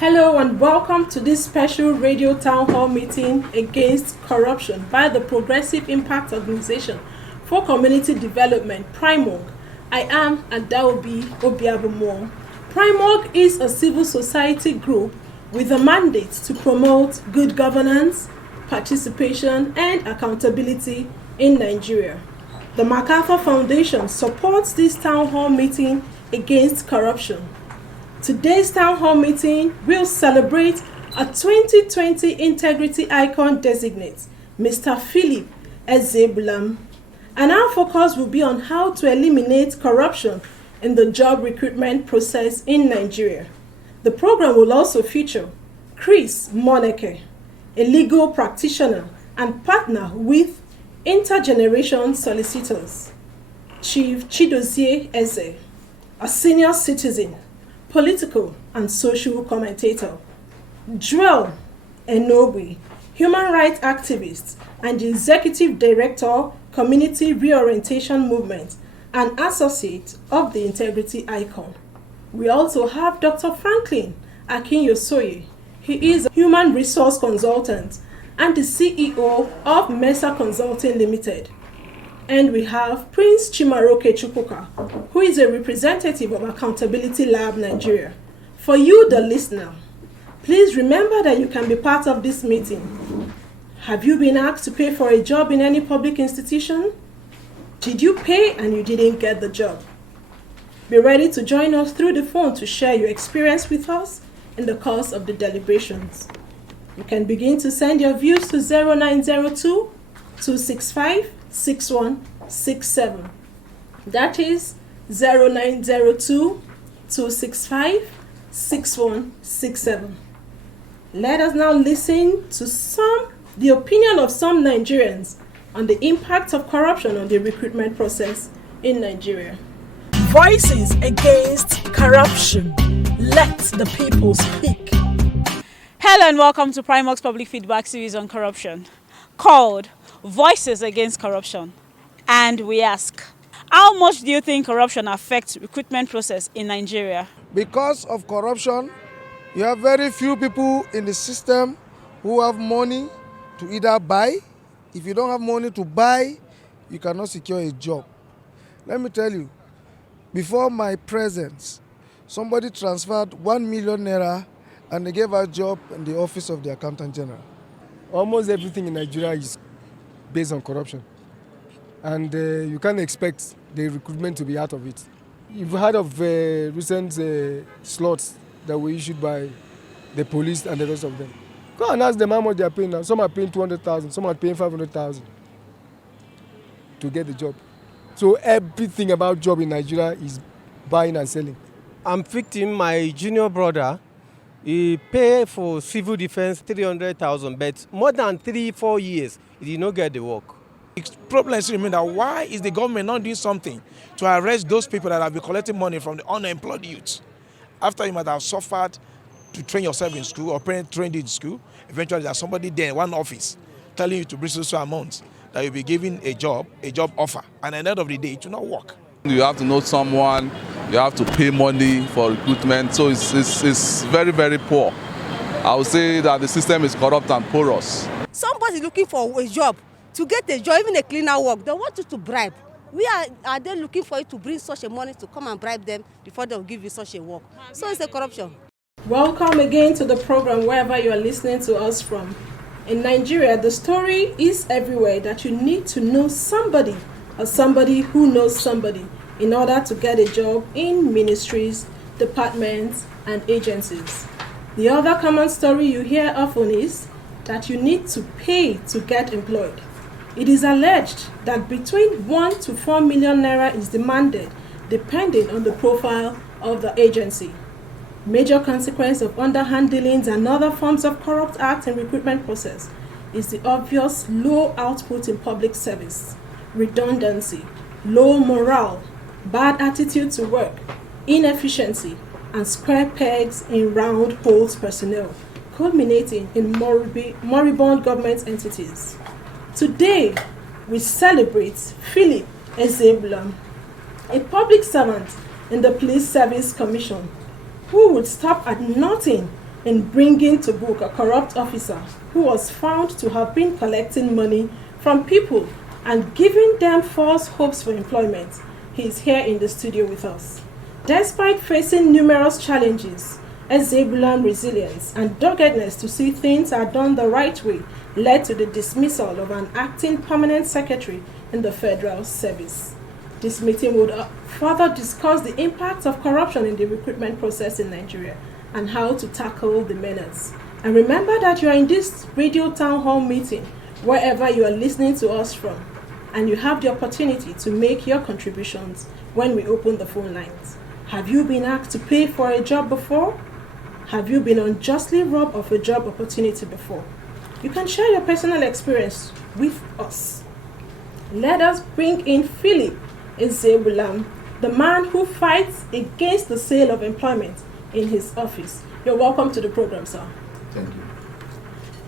Hello and welcome to this special radio town hall meeting against corruption by the Progressive Impact Organization for Community Development, PRIMORG. I am Adaobi Obiabumo. PRIMORG is a civil society group with a mandate to promote good governance, participation, and accountability in Nigeria. The MacArthur Foundation supports this town hall meeting against corruption. Today's town hall meeting will celebrate a 2020 Integrity Icon designate, Mr. Philip Ezebulam. And our focus will be on how to eliminate corruption in the job recruitment process in Nigeria. The program will also feature Chris Moneke, a legal practitioner and partner with Intergeneration Solicitors, Chief Chidozie Eze, a senior citizen, political and social commentator, Joel Enobi, human rights activist and the executive director, Community Reorientation Movement, and associate of the Integrity Icon. We also have Dr. Franklin Akinyosoye. He is a human resource consultant and the CEO of Mesa Consulting Limited. And we have Prince Chimaroke Chukwuka, who is a representative of Accountability Lab Nigeria. For you, the listener, please remember that you can be part of this meeting. Have you been asked to pay for a job in any public institution? Did you pay and you didn't get the job? Be ready to join us through the phone to share your experience with us in the course of the deliberations. You can begin to send your views to 0902 265 6167. That is 0902 265 6167. Let us now listen to the opinion of some Nigerians on the impact of corruption on the recruitment process in Nigeria. Voices against corruption. Let the people speak. Hello and welcome to PRIMORG's public feedback series on corruption called Voices Against Corruption. And we ask, how much do you think corruption affects recruitment process in Nigeria? Because of corruption, you have very few people in the system who have money to either buy. If you don't have money to buy, you cannot secure a job. Let me tell you, before my presence, somebody transferred 1 million naira and they gave her a job in the office of the Accountant General. Almost everything in Nigeria is based on corruption. And you can't expect the recruitment to be out of it. You've heard of recent slots that were issued by the police and the rest of them. Go and ask them how much they are paying now. Some are paying 200,000, some are paying 500,000 to get the job. So everything about job in Nigeria is buying and selling. I'm victim, my junior brother. He paid for civil defense 300,000, but more than 3-4 years, he did not get the work. The problem is that why is the government not doing something to arrest those people that have been collecting money from the unemployed youth? After you might have suffered to train yourself in school or trained in school, eventually there's somebody there in one office telling you to bring so amounts that you'll be given a job offer, and at the end of the day, it will not work. You have to know someone, you have to pay money for recruitment, so it's very, very poor. I would say that the system is corrupt and porous. Somebody looking for a job, to get a job, even a cleaner work, they want you to bribe. Are they looking for you to bring such a money to come and bribe them before they'll give you such a work? So it's a corruption. Welcome again to the program wherever you are listening to us from. In Nigeria, the story is everywhere that you need to know somebody or somebody who knows somebody in order to get a job in ministries, departments, and agencies. The other common story you hear often is that you need to pay to get employed. It is alleged that between 1 to 4 million naira is demanded depending on the profile of the agency. Major consequence of underhand dealings and other forms of corrupt acts in recruitment process is the obvious low output in public service, redundancy, low morale, bad attitude to work, inefficiency, and square pegs in round holes personnel, culminating in moribund government entities. Today, we celebrate Philip Ezebulam, a public servant in the Police Service Commission, who would stop at nothing in bringing to book a corrupt officer who was found to have been collecting money from people and giving them false hopes for employment. He is here in the studio with us. Despite facing numerous challenges, Ezebulam resilience and doggedness to see things are done the right way led to the dismissal of an acting permanent secretary in the federal service. This meeting would further discuss the impact of corruption in the recruitment process in Nigeria and how to tackle the menace. And remember that you are in this radio town hall meeting wherever you are listening to us from, and you have the opportunity to make your contributions when we open the phone lines. Have you been asked to pay for a job before? Have you been unjustly robbed of a job opportunity before? You can share your personal experience with us. Let us bring in Philip Ezebulam, the man who fights against the sale of employment in his office. You're welcome to the program, sir. Thank you.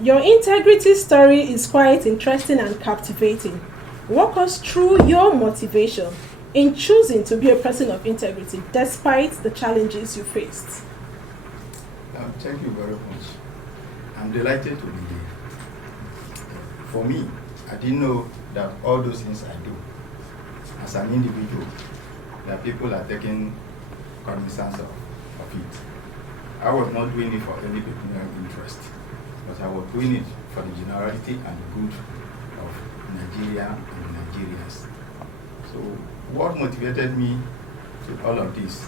Your integrity story is quite interesting and captivating. Walk us through your motivation in choosing to be a person of integrity despite the challenges you faced. Thank you very much. I'm delighted to be here. For me, I didn't know that all those things I do as an individual, that people are taking cognizance of it. I was not doing it for any particular interest, but I was doing it for the generality and the good of Nigeria and the Nigerians. So what motivated me to all of this?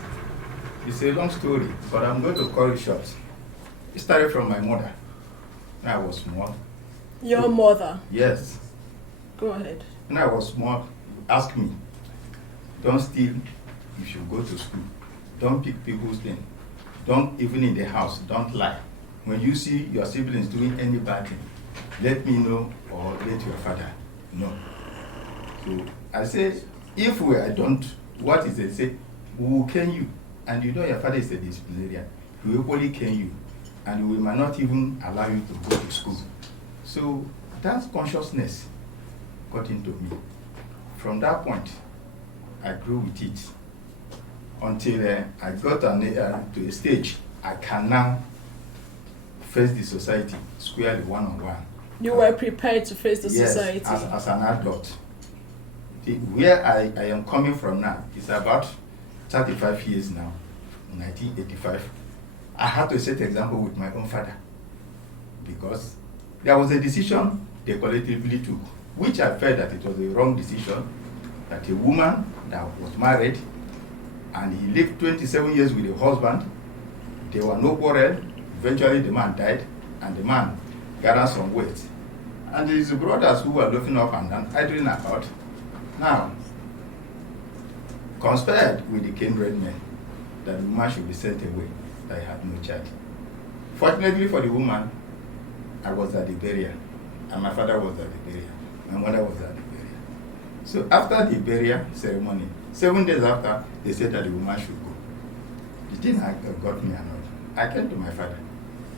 It's a long story, but I'm going to cut it short. It started from my mother when I was small. Your mother? Yes. Go ahead. When I was small, ask me, don't steal if you go to school. Don't pick people's things. Don't, even in the house, don't lie. When you see your siblings doing any bad thing, let me know or let your father know. So I say, if I don't, what is it? Say, we will cane you. And you know your father is a disciplinarian. He will equally cane you. And we might not even allow you to go to school. So that consciousness got into me. From that point, I grew with it until I got to a stage I can now face the society squarely one-on-one. You were prepared to face the yes, society? As an adult. Where I am coming from now is about 35 years now, 1985. I had to set example with my own father because there was a decision they collectively took, which I felt that it was a wrong decision, that a woman that was married and he lived 27 years with a husband, there were no quarrel, eventually the man died and the man gathered some weight. And his brothers who were looking up and down, idling about, now conspired with the kindred men that the woman should be sent away, that he had no child. Fortunately for the woman, I was at the burial, and my father was at the burial. My mother was at the burial. So after the burial ceremony, 7 days after, they said that the woman should go. The thing got me annoyed. I came to my father.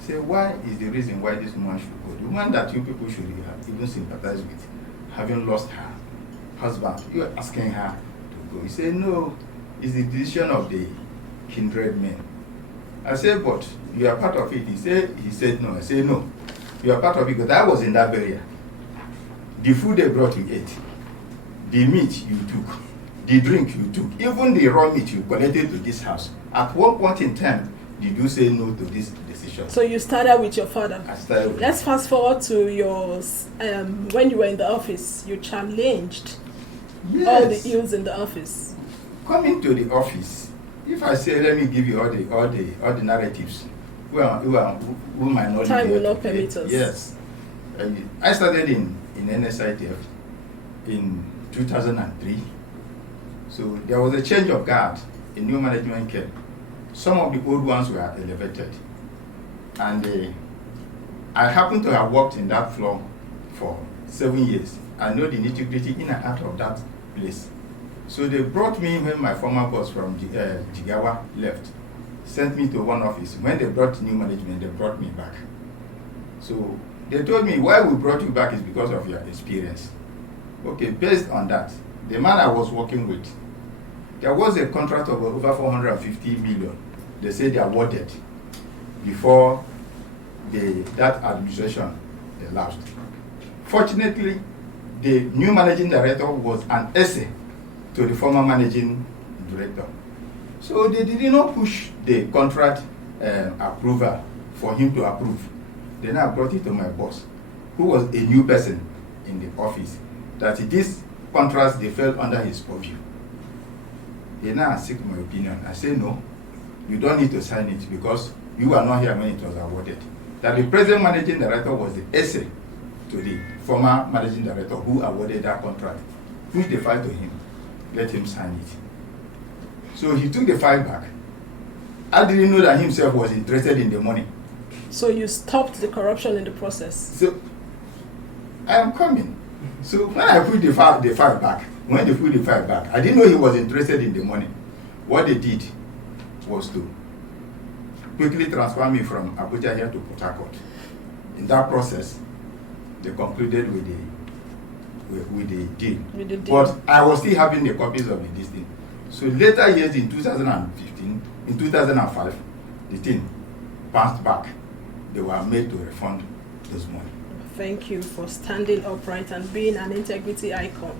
I said, why is the reason why this woman should go? The woman that you people should have even sympathized with, having lost her husband, you are asking her to go. He said, no, it's the decision of the kindred men. I said, but you are part of it. He said no. I said, no, you are part of it because I was in that burial. The food they brought you ate, the meat you took, the drink you took, even the raw meat you collected to this house. At one point in time, did you say no to this decision? So you started with your father. I started with Let's fast forward to your when you were in the office. You challenged all the ills in the office. Coming to the office, if I say let me give you all the narratives, who might not time will not permit us. Yes, I started in NSITF in 2003. So there was a change of guard. A new management came. Some of the old ones were elevated. And I happen to have worked in that floor for 7 years. I know the nitty-gritty in and out of that place. So they brought me when my former boss from Jigawa left, sent me to one office. When they brought new management, they brought me back. So they told me why we brought you back is because of your experience. Okay, based on that, the man I was working with, there was a contract of over 450 million. They said they awarded before that administration elapsed. Fortunately, the new managing director was an essay to the former managing director. So they did not push the contract approval for him to approve. They now brought it to my boss, who was a new person in the office, that these contracts, they fell under his purview. They now seek my opinion. I say, no, you don't need to sign it because you were not here when it was awarded. That the present managing director was the essay to the former managing director who awarded that contract. Push the file to him, let him sign it. So he took the file back. I didn't know that himself was interested in the money. So you stopped the corruption in the process? So I am coming. So when I put the file back, when they put the file back, I didn't know he was interested in the money. What they did was to quickly transfer me from Abuja here to Port Harcourt. In that process, they concluded with the deal. But I was still having the copies of this thing. So later years in 2015, in 2005, the thing bounced back. They were made to refund this money. Thank you for standing upright and being an integrity icon.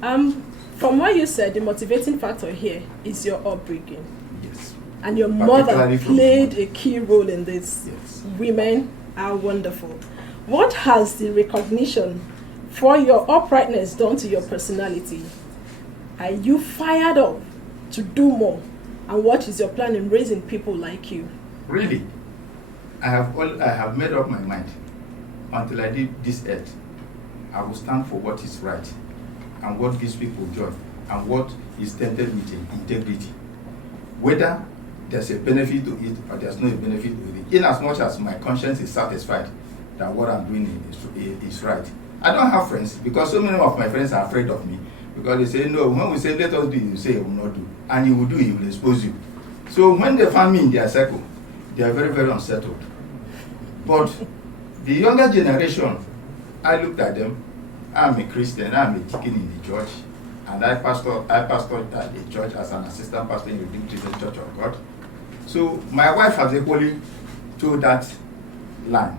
From what you said, the motivating factor here is your upbringing. Yes. And your mother played a key role in this. Yes. Women are wonderful. What has the recognition for your uprightness done to your personality? Are you fired up to do more? And what is your plan in raising people like you? Really, I have made up my mind. Until I leave this earth, I will stand for what is right and what gives people joy and what is tempted with integrity. Whether there's a benefit to it or there's no benefit to it, in as much as my conscience is satisfied that what I'm doing is right. I don't have friends because so many of my friends are afraid of me because they say, no, when we say let us do, you say you will not do. And you will do, he will expose you. So when they find me in their circle, they are very, very unsettled. But the younger generation, I looked at them. I'm a Christian, I'm a deacon in the church, and I pastored the church as an assistant pastor in the Redeemed Christian Church of God. So my wife has equally told that line.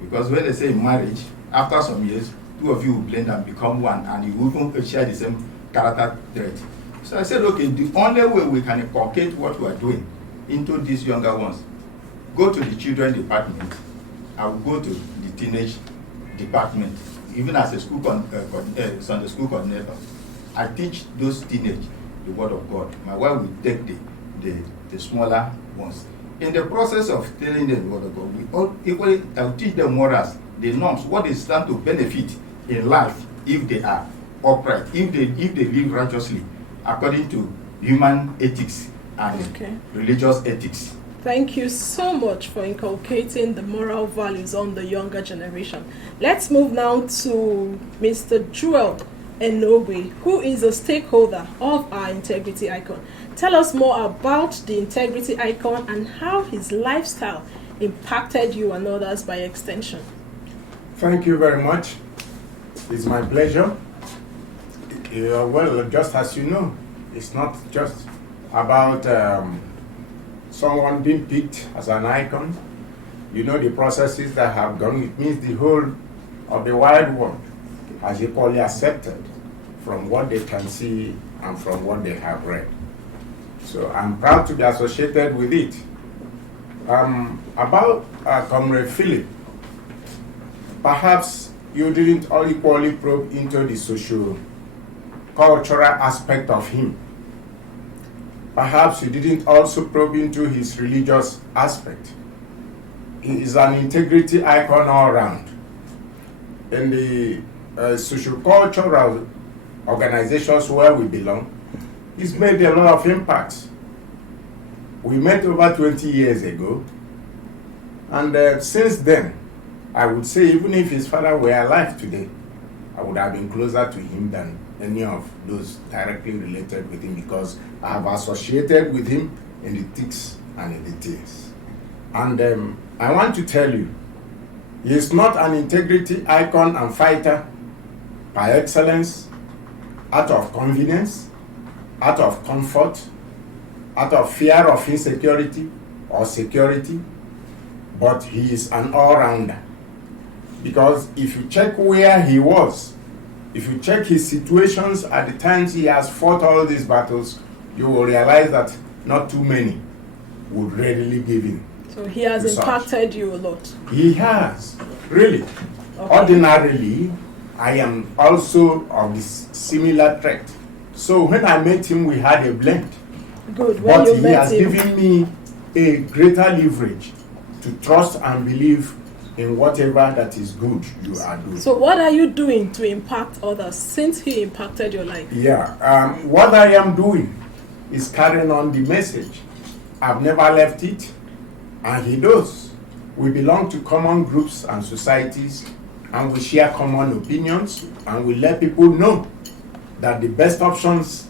Because when they say in marriage, after some years, two of you will blend and become one, and you will even share the same character trait. So I said, okay, the only way we can inculcate what we are doing into these younger ones, go to the children department. I will go to the teenage department, even as a school Sunday school coordinator. I teach those teenage the word of God. My wife will take the smaller ones. In the process of telling them the word of God, we all equally teach them morals, the norms, what they stand to benefit in life if they are upright, if they live righteously according to human ethics and religious ethics. Thank you so much for inculcating the moral values on the younger generation. Let's move now to Mr. Joel Enobe, who is a stakeholder of our Integrity Icon. Tell us more about the Integrity Icon and how his lifestyle impacted you and others by extension. Thank you very much. It's my pleasure. Well, just as you know, it's not just about someone being picked as an icon. You know the processes that have gone. It means the whole of the wide world has equally accepted from what they can see and from what they have read. So I'm proud to be associated with it. About Comrade Philip, perhaps you didn't all equally probe into the socio-cultural aspect of him. Perhaps you didn't also probe into his religious aspect. He is an integrity icon all around. In the socio-cultural organizations where we belong, he's made a lot of impacts. We met over 20 years ago, and since then, I would say even if his father were alive today, I would have been closer to him than any of those directly related with him, because I have associated with him in the thicks and in the tears. And I want to tell you, he is not an integrity icon and fighter by excellence, out of convenience, out of comfort, out of fear of insecurity or security, but he is an all-rounder. Because if you check where he was, if you check his situations at the times he has fought all these battles, you will realize that not too many would readily give in. So he has impacted you a lot. He has, really. Okay. Ordinarily, I am also of this similar trait. So when I met him, we had a blend. Good. When But you he met has him, given me a greater leverage to trust and believe in whatever that is good you are doing. so what are you doing to impact others since he impacted your life? Yeah, what I am doing is carrying on the message. I've never left it, and he does. We belong to common groups and societies, and we share common opinions, and we let people know that the best options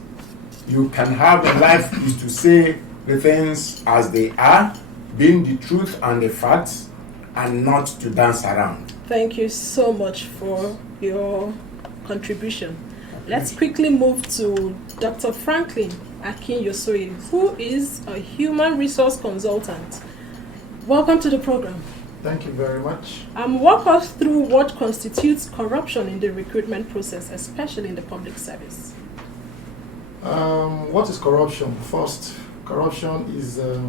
you can have in life is to say the things as they are, being the truth and the facts, and not to dance around. Thank you so much for your contribution. Let's quickly move to Dr. Franklin Akin-Yosoye, who is a human resource consultant. Welcome to the program. Thank you very much. Walk us through what constitutes corruption in the recruitment process, especially in the public service. What is corruption? First, corruption is a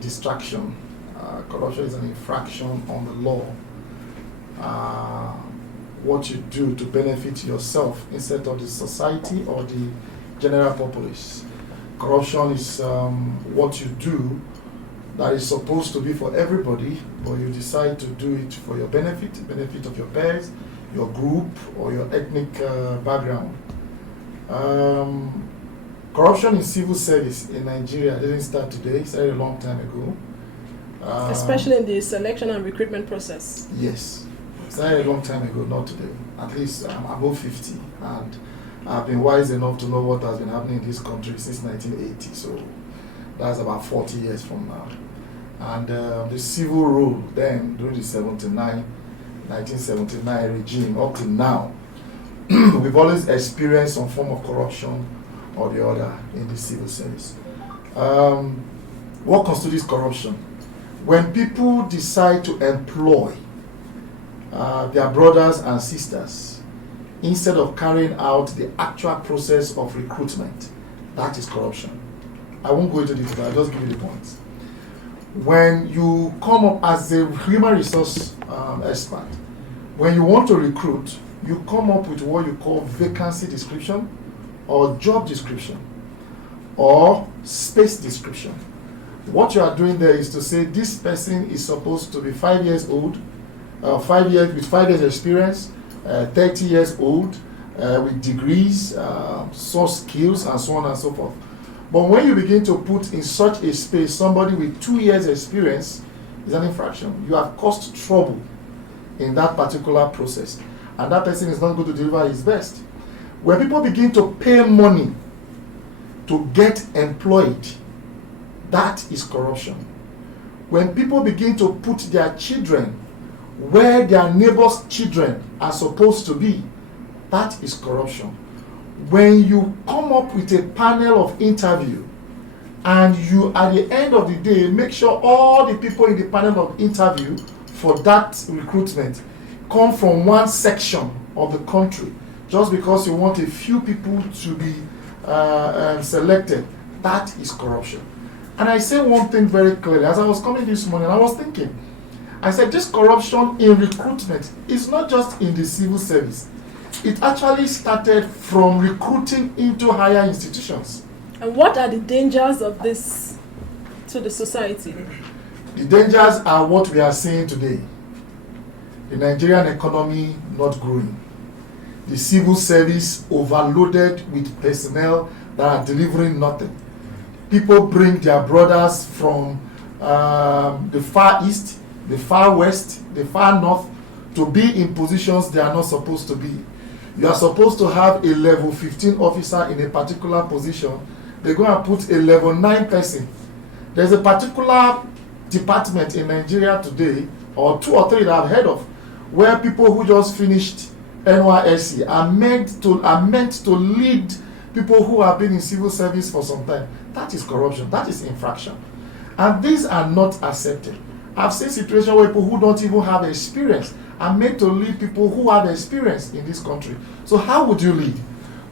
distraction. Corruption is an infraction on the law. What you do to benefit yourself instead of the society or the general populace. Corruption is what you do that is supposed to be for everybody, but you decide to do it for your benefit, benefit of your peers, your group, or your ethnic background. Corruption in civil service in Nigeria didn't start today, it started a long time ago. Especially in the selection and recruitment process. Yes, it started a long time ago, not today. At least I'm above 50, and I've been wise enough to know what has been happening in this country since 1980, so that's about 40 years from now. And the civil rule then, during the 1979 regime, up to now, we've always experienced some form of corruption or the other in the civil service. What constitutes corruption? When people decide to employ their brothers and sisters instead of carrying out the actual process of recruitment, that is corruption. I won't go into detail, I'll just give you the points. When you come up as a human resource expert, when you want to recruit, you come up with what you call vacancy description or job description or space description. What you are doing there is to say this person is supposed to be 5 years old, 5 years experience, 30 years old, with degrees, soft skills, and so on and so forth. But when you begin to put in such a space somebody with 2 years experience, is an infraction. You have caused trouble in that particular process, and that person is not going to deliver his best. When people begin to pay money to get employed, that is corruption. When people begin to put their children where their neighbors' children are supposed to be, that is corruption. When you come up with a panel of interview and you, at the end of the day, make sure all the people in the panel of interview for that recruitment come from one section of the country, just because you want a few people to be selected, that is corruption. And I say one thing very clearly. As I was coming this morning, I was thinking, I said this corruption in recruitment is not just in the civil service. It actually started from recruiting into higher institutions. And what are the dangers of this to the society? The dangers are what we are seeing today. The Nigerian economy not growing. The civil service overloaded with personnel that are delivering nothing. People bring their brothers from the far east, the far west, the far north to be in positions they are not supposed to be. You are supposed to have a level 15 officer in a particular position. They're going to put a level 9 person. There's a particular department in Nigeria today, or 2 or 3 that I've heard of, where people who just finished NYSC are meant to lead people who have been in civil service for some time. That is corruption. That is infraction. And these are not accepted. I've seen situations where people who don't even have experience are made to lead people who have experience in this country. So how would you lead?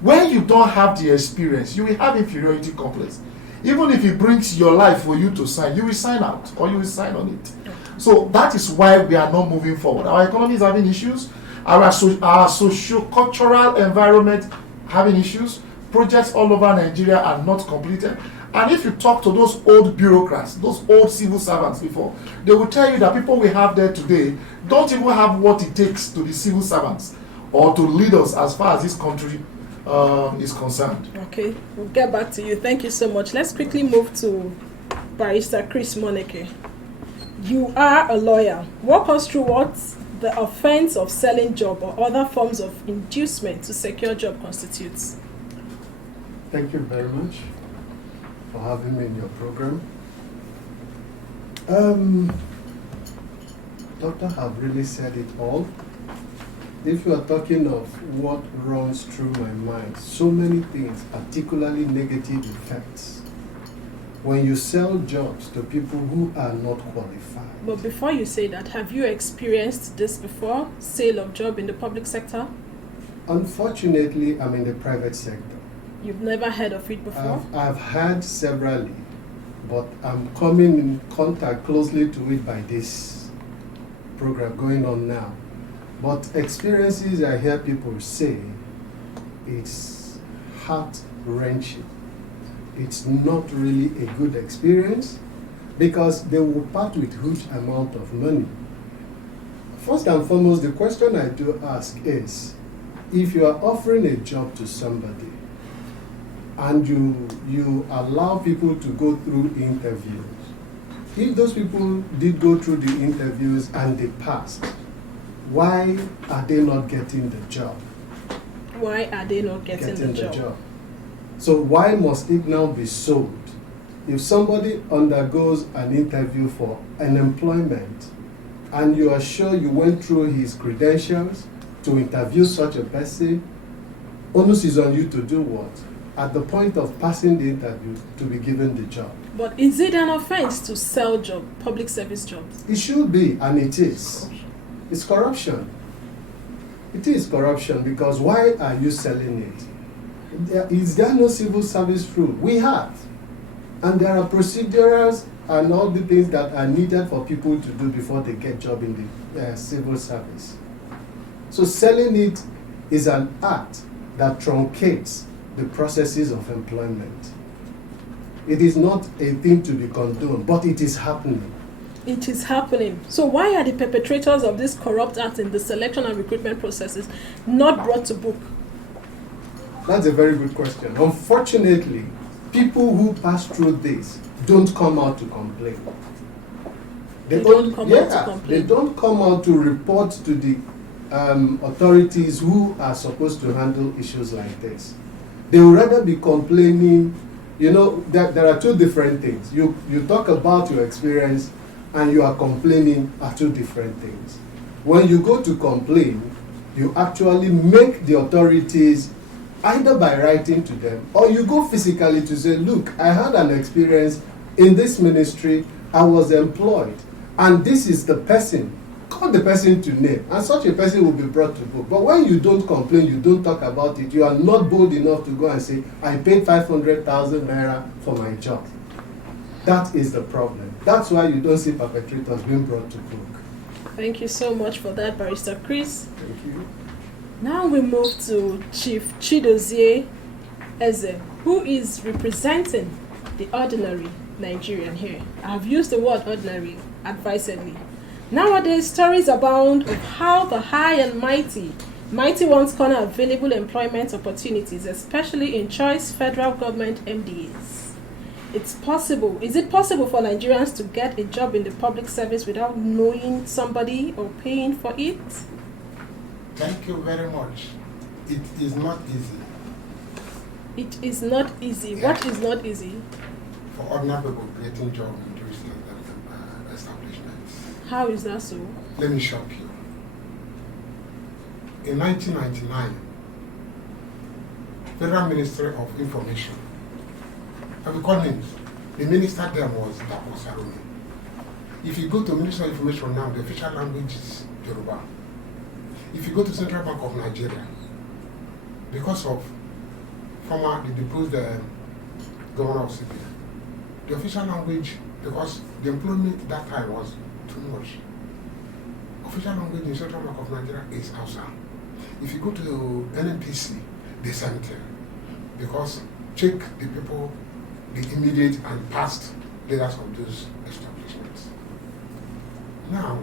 When you don't have the experience, you will have inferiority complex. Even if it brings your life for you to sign, you will sign out or you will sign on it. So that is why we are not moving forward. Our economy is having issues. Our socio-cultural environment having issues. Projects all over Nigeria are not completed. And if you talk to those old bureaucrats, those old civil servants before, they will tell you that people we have there today don't even have what it takes to be civil servants or to lead us as far as this country is concerned. Okay, we'll get back to you. Thank you so much. Let's quickly move to Barrister Chris Moneke. You are a lawyer. Walk us through what the offense of selling job or other forms of inducement to secure job constitutes. Thank you very much for having me in your program. Doctor have really said it all. If you are talking of what runs through my mind, so many things, particularly negative effects. When you sell jobs to people who are not qualified. But before you say that, have you experienced this before? Sale of job in the public sector? Unfortunately, I'm in the private sector. You've never heard of it before? I've heard severally, but I'm coming in contact closely to it by this program going on now. But experiences I hear people say, it's heart-wrenching. It's not really a good experience because they will part with huge amount of money. First and foremost, the question I do ask is, if you are offering a job to somebody and you allow people to go through interviews, if those people did go through the interviews and they passed, why are they not getting the job? Why are they not getting the job? So why must it now be sold? If somebody undergoes an interview for an employment and you are sure you went through his credentials to interview such a person, onus is on you to do what? At the point of passing the interview, to be given the job. But is it an offense to sell job, public service jobs? It should be, and it is. It's corruption. It is corruption because why are you selling it? Is there no civil service rule? We have. And there are procedures and all the things that are needed for people to do before they get job in the civil service. So selling it is an act that truncates the processes of employment. It is not a thing to be condoned, but it is happening. It is happening. So why are the perpetrators of this corrupt act in the selection and recruitment processes not brought to book? That's a very good question. Unfortunately, people who pass through this don't come out to complain. They don't come out to complain. They don't come out to report to the authorities who are supposed to handle issues like this. They would rather be complaining. You know, there are two different things. You talk about your experience and you are complaining are two different things. When you go to complain, you actually make the authorities either by writing to them or you go physically to say, look, I had an experience in this ministry, I was employed, and this is the person. Call the person to name, and such a person will be brought to book. But when you don't complain, you don't talk about it, you are not bold enough to go and say, I paid 500,000 naira for my job. That is the problem. That's why you don't see perpetrators being brought to book. Thank you so much for that, Barrister Chris. Thank you. Now we move to Chief Chidozie Eze, who is representing the ordinary Nigerian here. I have used the word ordinary advisedly. Nowadays, stories abound of how the high and mighty ones corner available employment opportunities, especially in choice federal government MDAs. It's possible. Is it possible for Nigerians to get a job in the public service without knowing somebody or paying for it? Thank you very much. It is not easy. It is not easy. Yeah. What is not easy? For ordinary people getting jobs in those establishments. How is that so? Let me shock you. In 1999, Federal Ministry of Information, I will call names. The minister then was Dr. Sarumi. If you go to Ministry of Information now, the official language is Yoruba. If you go to Central Bank of Nigeria, because of former, the deposed governor of CBN, the official language, because the employment that time was too much, official language in Central Bank of Nigeria is Hausa. If you go to NNPC, the same thing. Because check the people, the immediate and past leaders of those establishments. Now,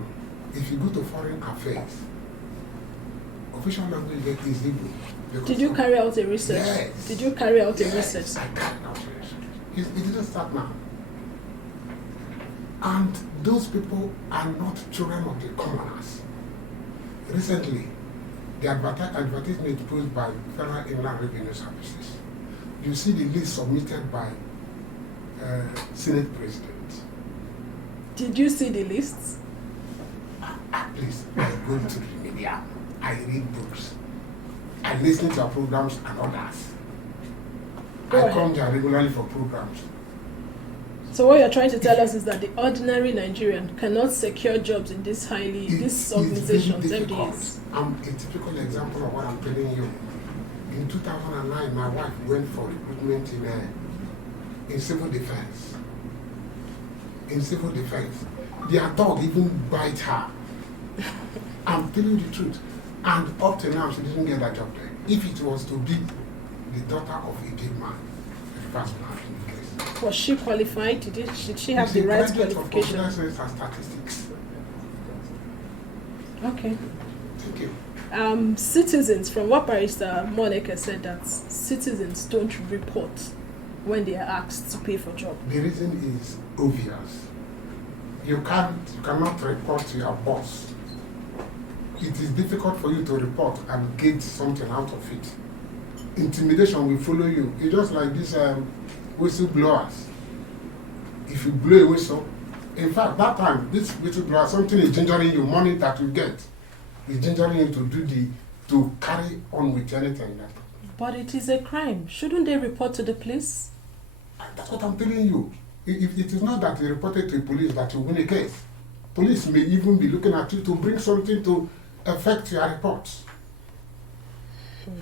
if you go to foreign affairs, official language there is Igbo. Did you carry out a research? Yes. Did you carry out a Yes, research? I carried out a research. It didn't start now. And those people are not children of the commoners. Recently, the advertisement posed by Federal Inland Revenue Services. You see the list submitted by Senate President. Did you see the lists? Please, I go to the media, I read books, I listen to our programs and others. I come there regularly for programs. So what you're trying to tell us is that the ordinary Nigerian cannot secure jobs in these these organizations, MDAs. I'm a typical example of what I'm telling you. In 2009, my wife went for recruitment in civil defense. In civil defense, their dog even bite her. I'm telling you the truth. And up to now, she didn't get that job there. If it was to be the daughter of a gay man, the first man in the case. Was she qualified? Did she have the right qualification? Of computer science and statistics. Okay. Thank you. Citizens, from what Barrister Monica said, that citizens don't report when they are asked to pay for job. The reason is obvious. You cannot report to your boss. It is difficult for you to report and get something out of it. Intimidation will follow you. It's just like these whistleblowers. If you blow a whistle, in fact, that time, this whistleblower, something is gingering you, money that you get, is gingering you to carry on with anything. But it is a crime. Shouldn't they report to the police? That's what I'm telling you. If it is not that you reported to the police that you win a case, police may even be looking at you to bring something to affect your reports.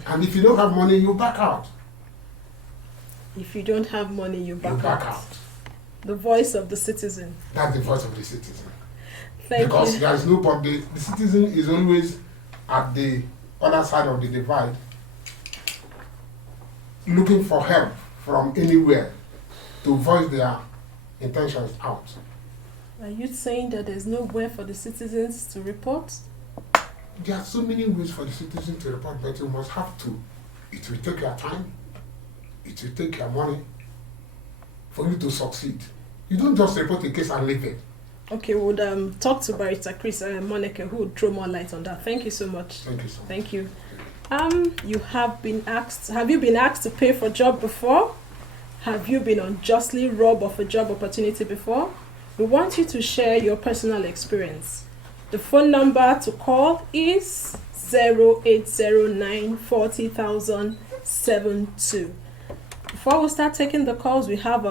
And if you don't have money, you back out. If you don't have money, you back out. The voice of the citizen. That's the voice of the citizen. Because there is no problem. The citizen is always at the other side of the divide, looking for help from anywhere to voice their intentions out. Are you saying that there's no way for the citizens to report? There are so many ways for the citizen to report, but you must have to. It will take your time. It will take your money for you to succeed. You don't just report a case and leave it. Okay, we'll talk to Barrister Chris and Monica, who will throw more light on that. Thank you so much. Thank you so much. Thank you. Have you been asked to pay for a job before? Have you been unjustly robbed of a job opportunity before? We want you to share your personal experience. The phone number to call is 0809 40,072. Before we start taking the calls, we have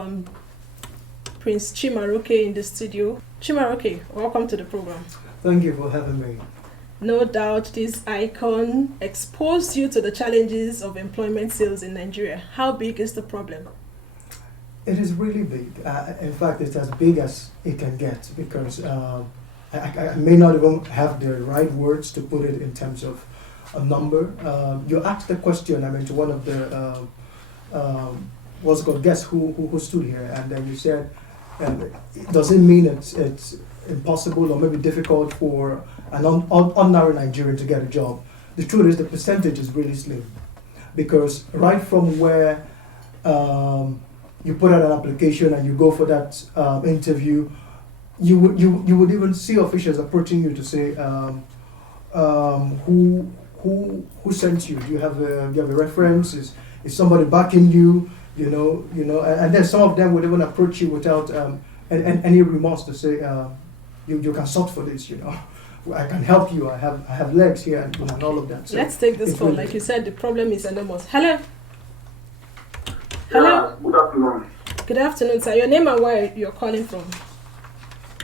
Prince Chimaroke in the studio. Chimaroke, welcome to the program. Thank you for having me. No doubt this icon exposed you to the challenges of employment sales in Nigeria. How big is the problem? It is really big. In fact, it's as big as it can get, because I may not even have the right words to put it in terms of a number. You asked the question, to one of the guests who stood here, and then you said, does it mean it's impossible or maybe difficult for an ordinary Nigerian to get a job? The truth is the percentage is really slim, because right from where you put out an application and you go for that interview, you would even see officials approaching you to say, who sent you? Do you have a reference? Is somebody backing you? And then some of them would even approach you without any remorse to say, you can sort for this. I can help you. I have legs here, and all of that. So let's take this call. Like you said, the problem is enormous. Hello. Hello. Good afternoon. Good afternoon, sir. Your name and where you're calling from?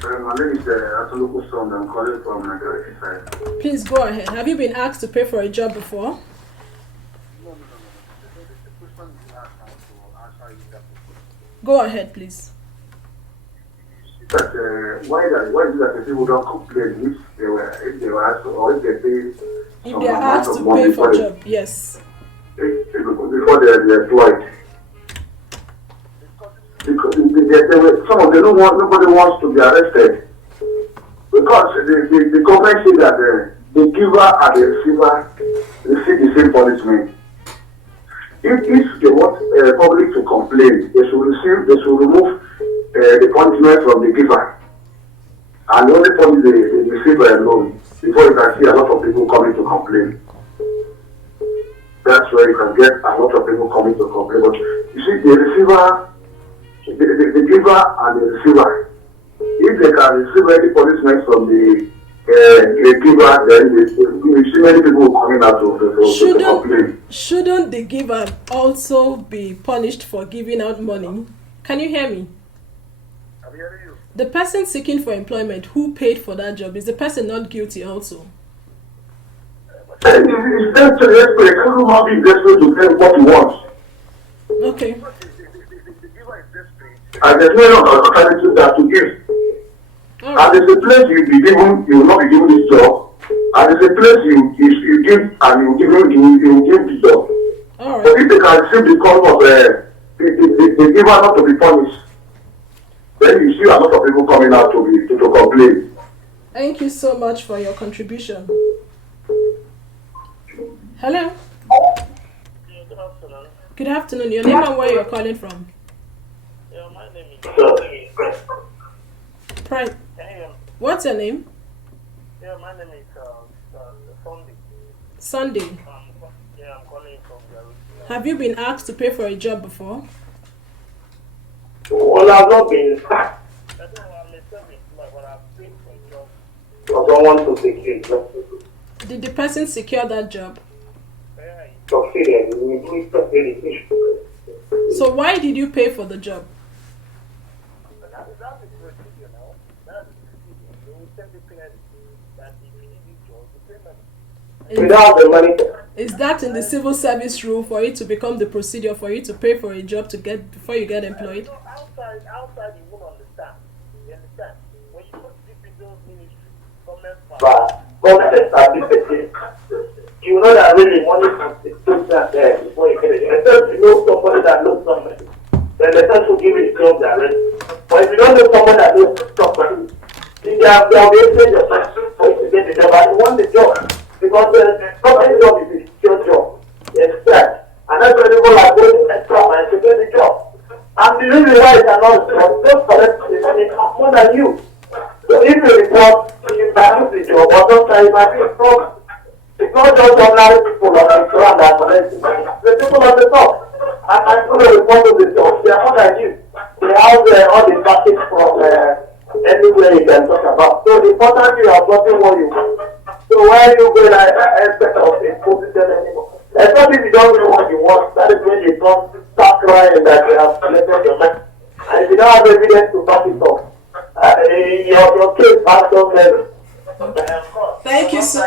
My name is Atoluku Song. I'm calling from Nigeria. Please go ahead. Have you been asked to pay for a job before? Go ahead, please. But why is it that the people don't complain if they were asked or if they pay if they are asked to pay for a job? Yes. Before they're employed. Because some of them nobody wants to be arrested. Because the government says that the giver and the receiver receive the same punishment. If they want public to complain, they should remove the punishment from the giver. And only punish the receiver alone before you can see a lot of people coming to complain. That's where you can get a lot of people coming to complain. But you see, the receiver, the giver and the receiver, if they can receive any punishment from the giver, then you see many people coming out to complain. Shouldn't the giver also be punished for giving out money? Can you hear me? I'm hearing you. The person seeking for employment who paid for that job, is the person not guilty also? It's desperate. Everyone be desperate to get what he wants. Okay. And there's no alternative that to give. And there's a place you'll be given, you will not be given this job. And there's a place you give and you will give the job. Alright. But if they can receive the call of the giver not to be punished, then you see a lot of people coming out to complain. Thank you so much for your contribution. Hello? Good afternoon. Good afternoon. Your name and where you're calling from? Yeah, my name is Pride. What's your name? Yeah, my name is Sunday. Sunday. Yeah, I'm calling from Garut. Have you been asked to pay for a job before? Well, I've not been. I don't know, I'm a self-employed, but I've paid for a job. I don't want to secure a job. Did the person secure that job? Succeeded. So why did you pay for the job? Without the money. Is that in the civil service rule for it to become the procedure for you to pay for a job to get before you get employed? Outside you won't understand. You understand? When you go to deep into those ministry, you know that really money comes there before you get it. Except you know somebody that knows somebody, then the person will give you the job direct. But if you don't know someone that knows somebody, they are wasting your time for you to get the job. And you want the job because the company job is a secure job. Yes, and that's why people are going to job and to get the job. And the reason why it's not just collect the money more than you. So if you report, you can lose the job, or sometimes it might be a problem. It's not just ordinary people on the ground that collect the money. The people on the top. And people who report to the job, they are more than you. They have all the tactics from anywhere you can talk about. So the important thing is getting what you want. So why are you going to expect of a position anymore? Especially if you don't know what you want, that is when you start crying that you have collected your money. And if you don't have evidence to back it up, your case has no merit. Thank you so.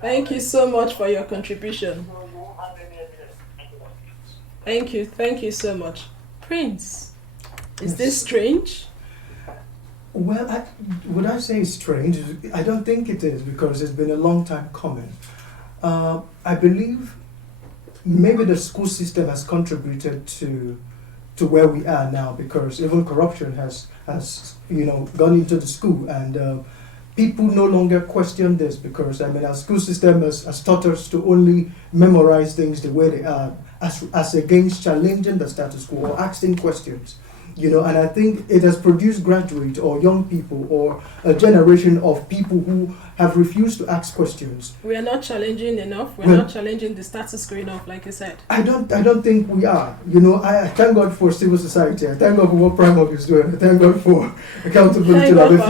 Thank you so much for your contribution. Thank you so much. Prince, is this strange? Well, would I say it's strange? I don't think it is because it's been a long time coming. I believe maybe the school system has contributed to where we are now because even corruption has gone into the school and people no longer question this because our school system has taught us to only memorize things the way they are as against challenging the status quo or asking questions. And I think it has produced graduates or young people or a generation of people who have refused to ask questions. We are not challenging enough. We're not challenging the status quo enough, like you said. I don't think we are. I thank God for civil society. I thank God for what PRIMORG is doing. I thank God for accountability lab. A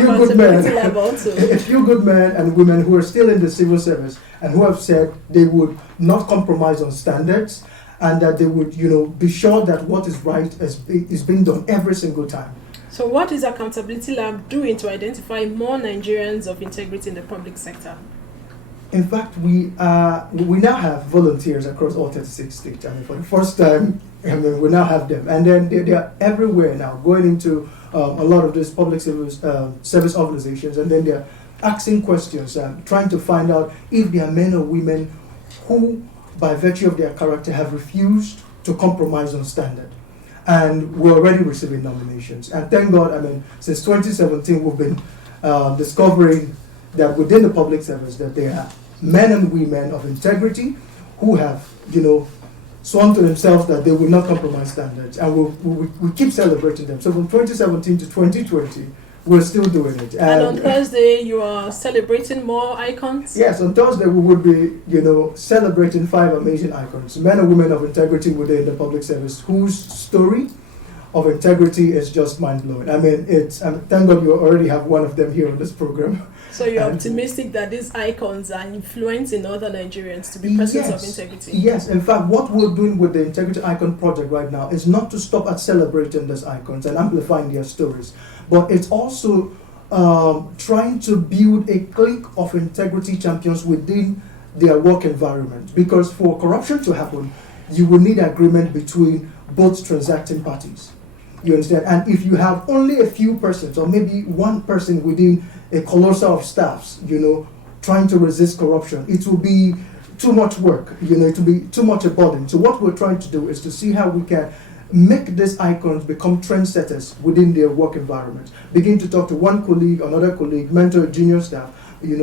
few good men and women who are still in the civil service and who have said they would not compromise on standards. And that they would, be sure that what is right is being done every single time. So what is Accountability Lab doing to identify more Nigerians of integrity in the public sector? In fact, we now have volunteers across all 36 states. I mean, for the first time, we now have them. And then they are everywhere now, going into a lot of these public service organizations, and then they're asking questions, trying to find out if there are men or women who, by virtue of their character, have refused to compromise on standard. And we're already receiving nominations. And thank God, I mean, since 2017, we've been discovering that within the public service that there are men and women of integrity who have, sworn to themselves that they will not compromise standards. And we keep celebrating them. So from 2017 to 2020, we're still doing it. And on Thursday, you are celebrating more icons? Yes, on Thursday we would be, celebrating 5 amazing icons, men and women of integrity within the public service, whose story of integrity is just mind-blowing. I mean, thank God you already have one of them here on this program. So you're optimistic that these icons are influencing other Nigerians to be persons of integrity? Yes, in fact, what we're doing with the Integrity Icon Project right now is not to stop at celebrating these icons and amplifying their stories, but it's also trying to build a clique of integrity champions within their work environment. Because for corruption to happen, you will need agreement between both transacting parties. You understand? And if you have only a few persons, or maybe one person within a colossal of staffs, trying to resist corruption, it will be too much work. It will be too much a burden. So what we're trying to do is to see how we can make these icons become trendsetters within their work environment. Begin to talk to one colleague, another colleague, mentor a junior staff,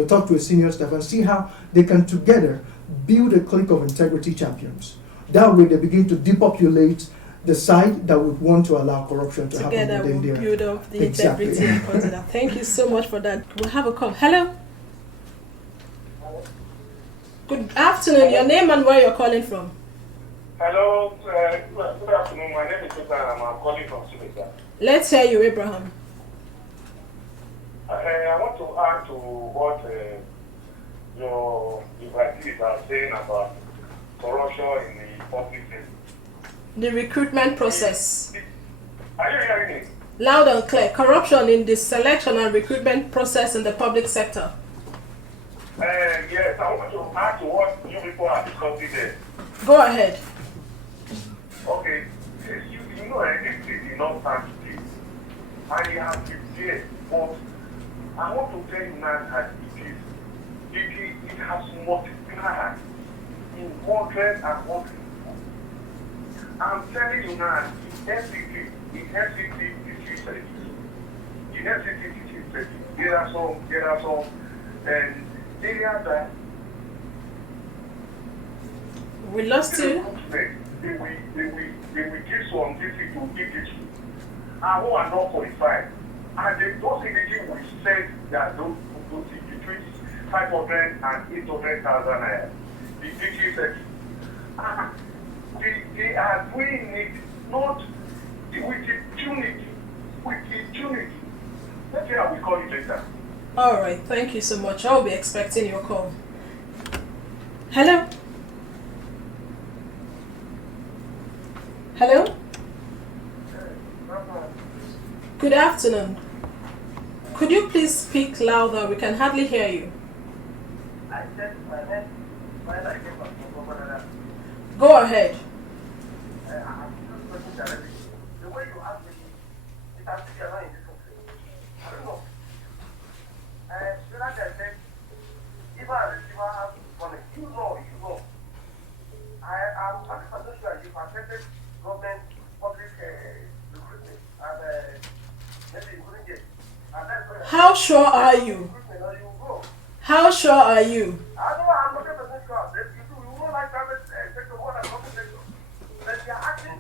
talk to a senior staff, and see how they can together build a clique of integrity champions. That way they begin to depopulate the side that would want to allow corruption to happen within their... Together we'll build up the integrity and consider. Thank you so much for that. We'll have a call. Hello? Good afternoon. Your name and where you're calling from? Hello, good afternoon. My name is Abraham. I'm calling from Suleja. Let's hear you, Abraham. I want to add to what your invitees are saying about corruption in the public sector. The recruitment process. Are you hearing me? Loud and clear. Corruption in the selection and recruitment process in the public sector. Yes, I want to add to what you people are discussing there. Go ahead. Okay, you know, this is not time to give. And you have been there, but I want to tell you now that it has multiplied in 100. I'm telling you now, in FCT teaching studies, there are some areas that we lost you. They will give some district to give it to, and who are not qualified. And those individuals will say that those between 500 and 800,000 naira. The teaching sector. They are doing it not with impunity. Let's see how we call it later. All right, thank you so much. I'll be expecting your call. Hello? Hello? Good afternoon. Could you please speak louder? We can hardly hear you. Go ahead. The way you ask me, it has to be aligned in this country. I don't know. Like I said, giver and receiver have money. You know. I'm 100% sure you've attended government public recruitment and maybe you couldn't get. How sure are you? How sure are you? I know I'm 100% sure. You won't like private sector more than public sector. But you're acting.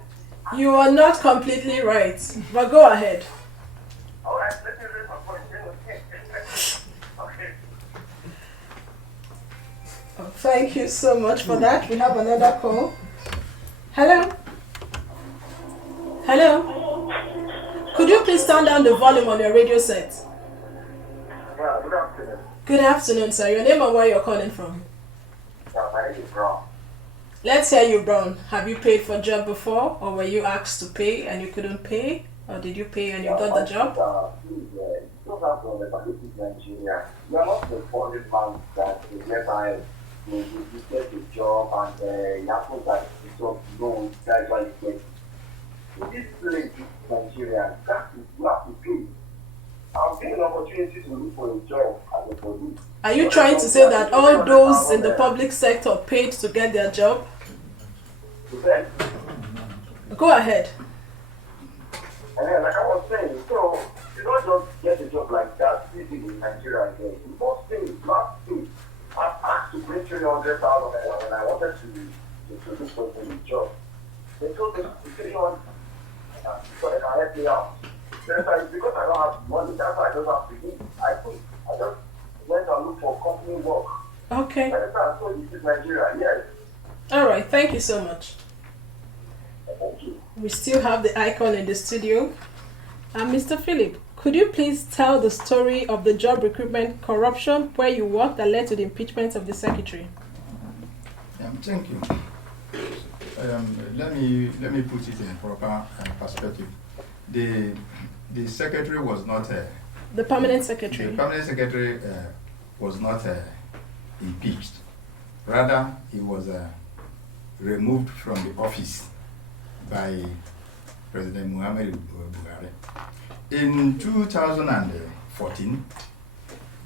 You are not completely right, but go ahead. All right, let me raise my point. Okay. Oh, thank you so much for that. We have another call. Hello? Hello? Could you please turn down the volume on your radio set? Yeah, good afternoon. Good afternoon, sir. Your name and where you're calling from? My name is Brown. Let's hear you, Brown. Have you paid for a job before, or were you asked to pay and you couldn't pay? Or did you pay and you got the job? Those are from the Constitutes Nigeria. We are not the foreign bank that whereby you get a job and you have to get the job loan, that's why you get it. In this place, Nigeria, you have to pay. I'm getting an opportunity to look for a job as a police. Are you trying to say that all those in the public sector paid to get their job? Go ahead. And then, like I was saying, so you don't just get a job like that easy in Nigeria again. The first thing, last thing, I asked to bring 300,000 when I wanted to look for a job. They told me to 300 so they can help me out. Then because I don't have money, that's why I don't have to eat. I just went and looked for company work. Okay. And that's so this is Nigeria, yes. All right, thank you so much. Thank you. We still have the icon in the studio. Mr. Philip, could you please tell the story of the job recruitment corruption where you worked that led to the impeachment of the secretary? Thank you. Let me put it in proper perspective. The secretary was not the permanent secretary. The permanent secretary was not impeached. Rather, he was removed from the office by President Muhammad Buhari. In 2014,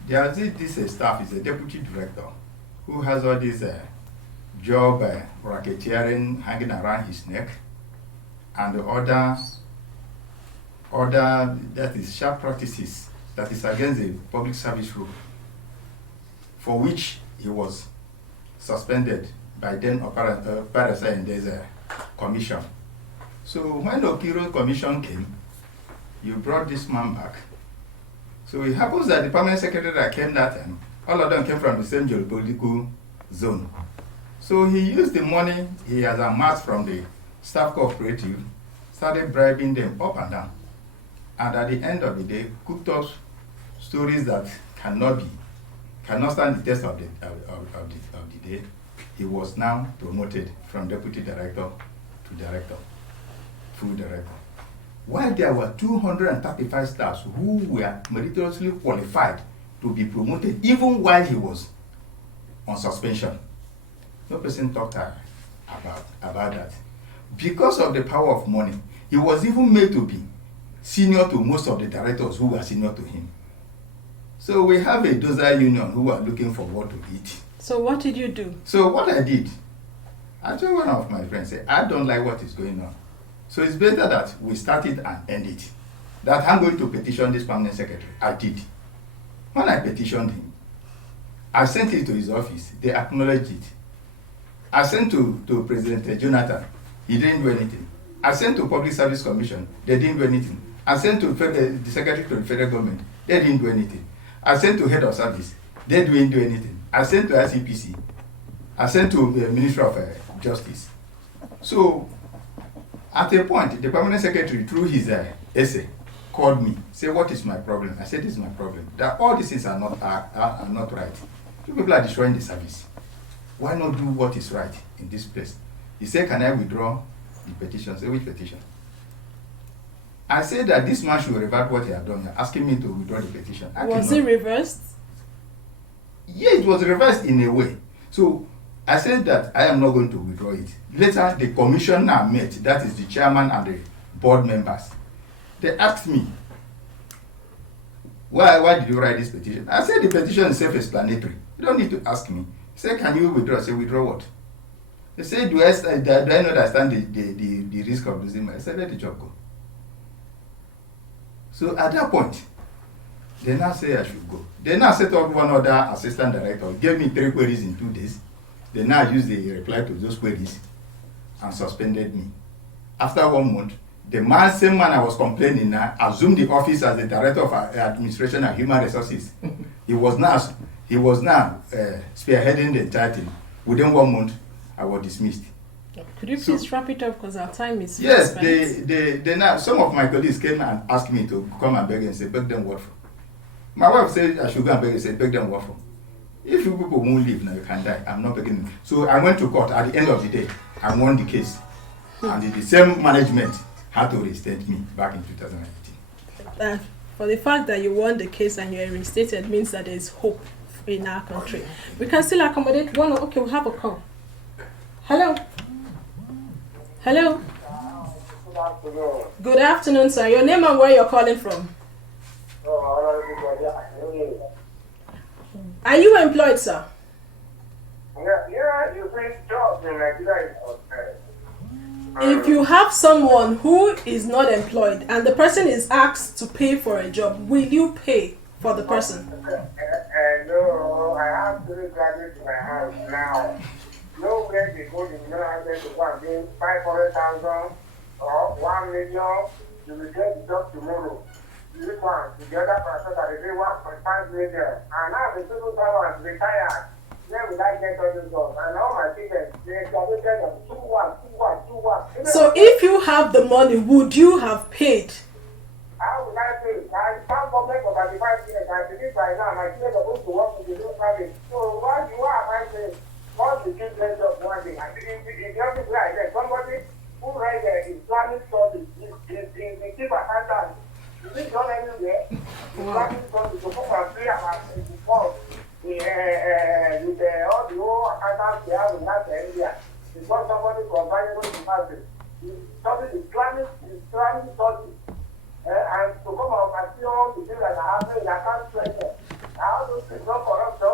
there is this staff, is a deputy director, who has all this job racketeering hanging around his neck, and other that is sharp practices that is against the public service rule, for which he was suspended by then Parasa and there's a commission. So when the Okiro commission came, you brought this man back. So it happens that the permanent secretary that came that time, all of them came from the same geopolitical zone. So he used the money he has amassed from the staff cooperative, started bribing them up and down. And at the end of the day, cooked up stories that cannot stand the test of the day. He was now promoted from deputy director to director, full director. While there were 235 staffs who were meritoriously qualified to be promoted, even while he was on suspension. No person talked about that. Because of the power of money, he was even made to be senior to most of the directors who were senior to him. So we have a dozer union who are looking for what to eat. So what did you do? So what I did, I told one of my friends, I don't like what is going on. So it's better that we start it and end it. That I'm going to petition this permanent secretary. I did. When I petitioned him, I sent it to his office. They acknowledged it. I sent to President Jonathan. He didn't do anything. I sent to Public Service Commission. They didn't do anything. I sent to the Secretary to the Federal Government. They didn't do anything. I sent to Head of Service. They didn't do anything. I sent to ICPC. I sent to the Ministry of Justice. So, at a point, the permanent secretary, through his essay, called me, said, "What is my problem?" I said, "This is my problem. That all these things are not right. You people are destroying the service. Why not do what is right in this place?" He said, "Can I withdraw the petition?" I said, "Which petition?" I said that this man should revert what he had done. You're asking me to withdraw the petition. Was it reversed? Yeah, it was reversed in a way. So I said that I am not going to withdraw it. Later, the commissioner met, that is the chairman and the board members. They asked me, why did you write this petition? I said the petition is self-explanatory. You don't need to ask me. He said, "Can you withdraw?" I said, "Withdraw what?" They said, do I know that I stand the risk of losing my? I said, "Let the job go." So at that point, they now say I should go. They now set up one other assistant director, gave me 3 queries in 2 days. They now used the reply to those queries and suspended me. After 1 month, the same man I was complaining now assumed the office as the director of administration and human resources. He was now spearheading the entire thing. Within 1 month, I was dismissed. Could you please wrap it up because our time is yes. spent. They now, some of my colleagues came and asked me to come and beg and say, "Beg them what for?" My wife said I should go and beg and say, "Beg them what for?" If you people won't leave now, you can die. I'm not begging them. So I went to court. At the end of the day, I won the case. And the same management had to reinstate me back in 2018. For the fact that you won the case and you're reinstated means that there's hope in our country. We can still accommodate one. Okay, we have a call. Hello. Hello. Good afternoon. Good afternoon, sir. Your name and where you're calling from? Are you employed, sir? Yeah, you say jobs in Nigeria is unfair. If you have someone who is not employed and the person is asked to pay for a job, will you pay for the person? No, I have 3 graduates in my house now. Nowhere they go to the house to go and pay 500,000 or 1 million. You will get the job tomorrow. This one, the other person that they pay 1.5 million. And now the civil servants retired. Where will I get all this job? And all my children, they graduated on 2-1. So if you have the money, would you have paid? How would I pay? I can't government for 35 years. I believe by now my children are supposed to work with the new service. So why you are my saying? Once the children of one thing, I think in the office like that, somebody who writes Islamic studies is the chief accountant. Is it done anywhere? Islamic studies to come and pay and report with all the whole accountants they have in that area. It's not somebody from valuable university. He studied Islamic studies. And to come out and see all the things that are happening in the country. How those things not corruption?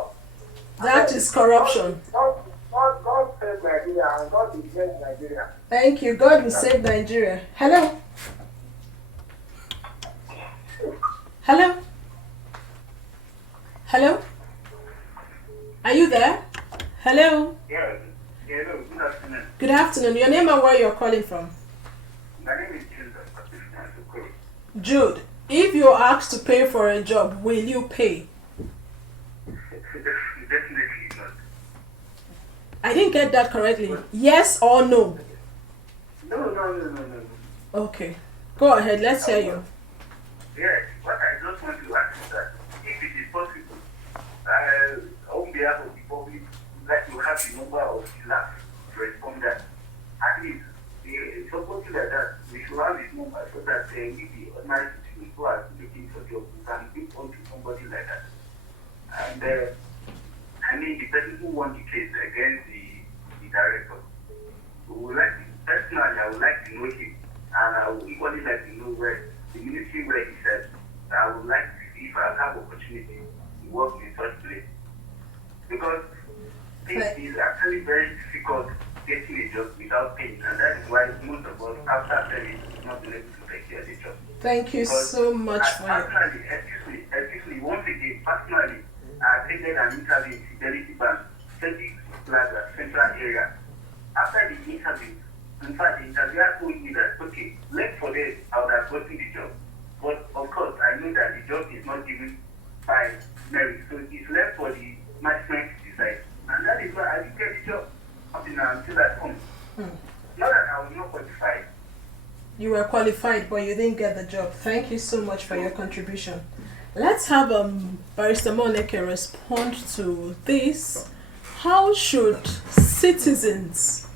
That is corruption. God save Nigeria and God will save Nigeria. Thank you. God will save Nigeria. Hello. Hello. Hello. Are you there? Hello. Yes. Hello. Good afternoon. Good afternoon. Your name and where you're calling from? My name is Jude. Jude, if you're asked to pay for a job, will you pay? Definitely not. I didn't get that correctly. Yes or no? No. Okay. Go ahead. Let's hear you. Yes. What I just want to ask is that if it is possible, on behalf of the public, that you have the number of staff to respond that. At least, something like that, we should have this number so that we the ordinary citizens who are looking for jobs can give on to somebody like that. And the person who won the case against the director, personally, I would like to know him, and I would equally like to know where the ministry where he said that I would like to see if I have opportunity to work in such place. Because it is actually very difficult getting a job without paying, and that is why most of us, after service, not been able to secure the job. Thank you so much for it. Excuse me, once again, personally, I attended an interview in Fidelity Bank, 30 Plaza, Central Area. After the interview, in fact, the interviewer told me that, okay, left for this, I would have gotten the job. But of course, I know that the job is not given by merit, so it's left for the management to decide. And that is why I didn't get the job until I come. Not that I was not qualified. You were qualified, but you didn't get the job. Thank you so much for your contribution. Let's have Barrister Moneke respond to this. How should citizens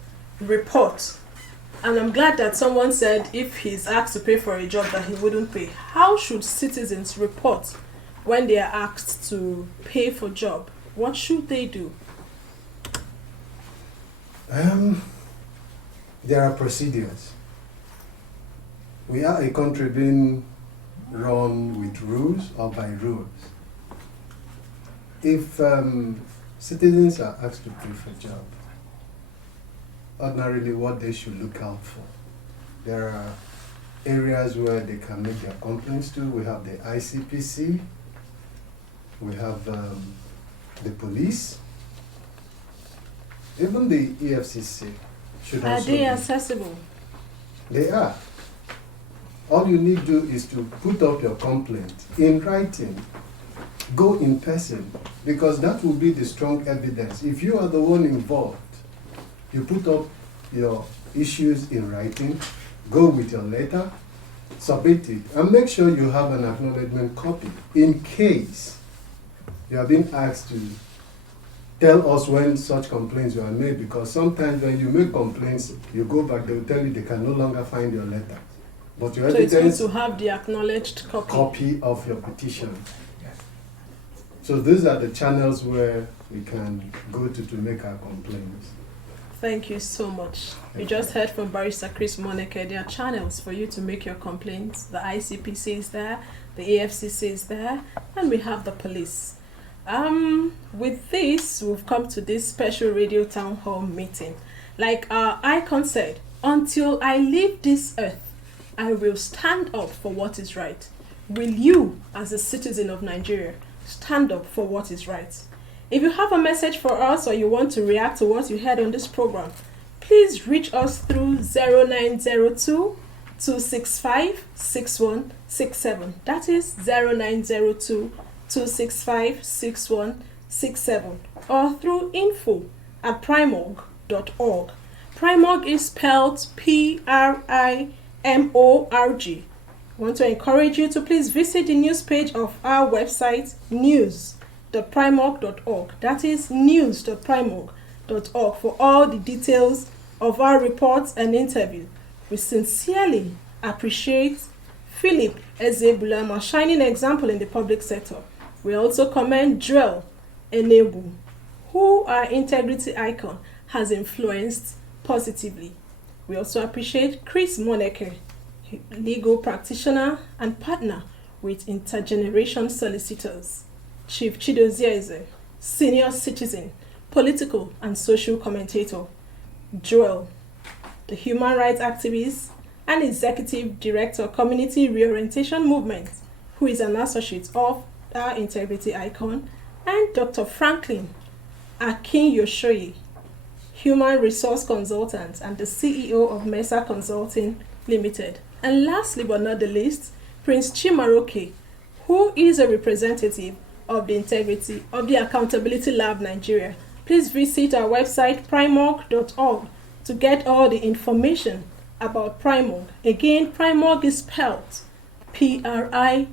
report? And I'm glad that someone said if he's asked to pay for a job that he wouldn't pay. How should citizens report when they are asked to pay for a job? What should they do? There are procedures. We are a country being run with rules or by rules. If citizens are asked to pay for a job, ordinarily what they should look out for. There are areas where they can make their complaints to. We have the ICPC, we have the police, even the EFCC should also. Are they accessible? They are. All you need to do is to put up your complaint in writing. Go in person, because that will be the strong evidence. If you are the one involved, you put up your issues in writing, go with your letter, submit it, and make sure you have an acknowledgement copy in case you have been asked to tell us when such complaints were made, because sometimes when you make complaints, you go back, they will tell you they can no longer find your letter. But your So it's good evidence to have the acknowledged copy of your petition. So these are the channels where we can go to make our complaints. Thank you so much. You just heard from Barrister Chris Moneke. There are channels for you to make your complaints. The ICPC is there, the AFCC is there, and we have the police. With this, we've come to this special radio town hall meeting. Like our icon said, until I leave this earth, I will stand up for what is right. Will you, as a citizen of Nigeria, stand up for what is right? If you have a message for us or you want to react to what you heard on this program, please reach us through 0902 265 6167. That is 0902 265 6167. Or through info@primorg.org. PRIMORG is spelled PRIMORG. I want to encourage you to please visit the news page of our website, news.primorg.org. That is news.primorg.org for all the details of our reports and interviews. We sincerely appreciate Philip Ezebulama, a shining example in the public sector. We also commend Joel Enebu, who our integrity icon has influenced positively. We also appreciate Chris Moneke, legal practitioner and partner with Intergeneration Solicitors. Chief Chidozie Eze, senior citizen, political and social commentator. Joel, the human rights activist and executive director, Community Reorientation Movement, who is an associate of our integrity icon. And Dr. Franklin Akin-Yoshoyi, human resource consultant and the CEO of Mesa Consulting Limited. And lastly but not the least, Prince Chimaroke, who is a representative of the Integrity of the Accountability Lab Nigeria. Please visit our website primorg.org to get all the information about PRIMORG. Again, PRIMORG is spelled PRIMORG.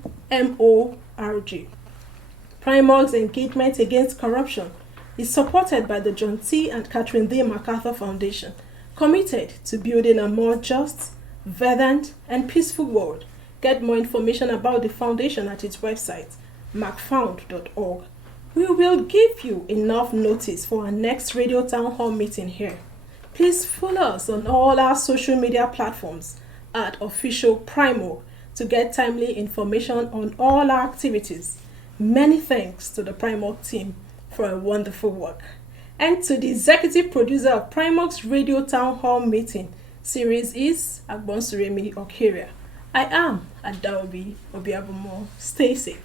PRIMORG's engagement against corruption is supported by the John T. and Catherine D. MacArthur Foundation, committed to building a more just, verdant, and peaceful world. Get more information about the foundation at its website, macfound.org. We will give you enough notice for our next radio town hall meeting here. Please follow us on all our social media platforms at official PRIMORG to get timely information on all our activities. Many thanks to the PRIMORG team for a wonderful work. And to the executive producer of PRIMORG's Radio Town Hall Meeting series is Agbonsuremi Okeria. I am Adaobi Obiabumo. Stay safe.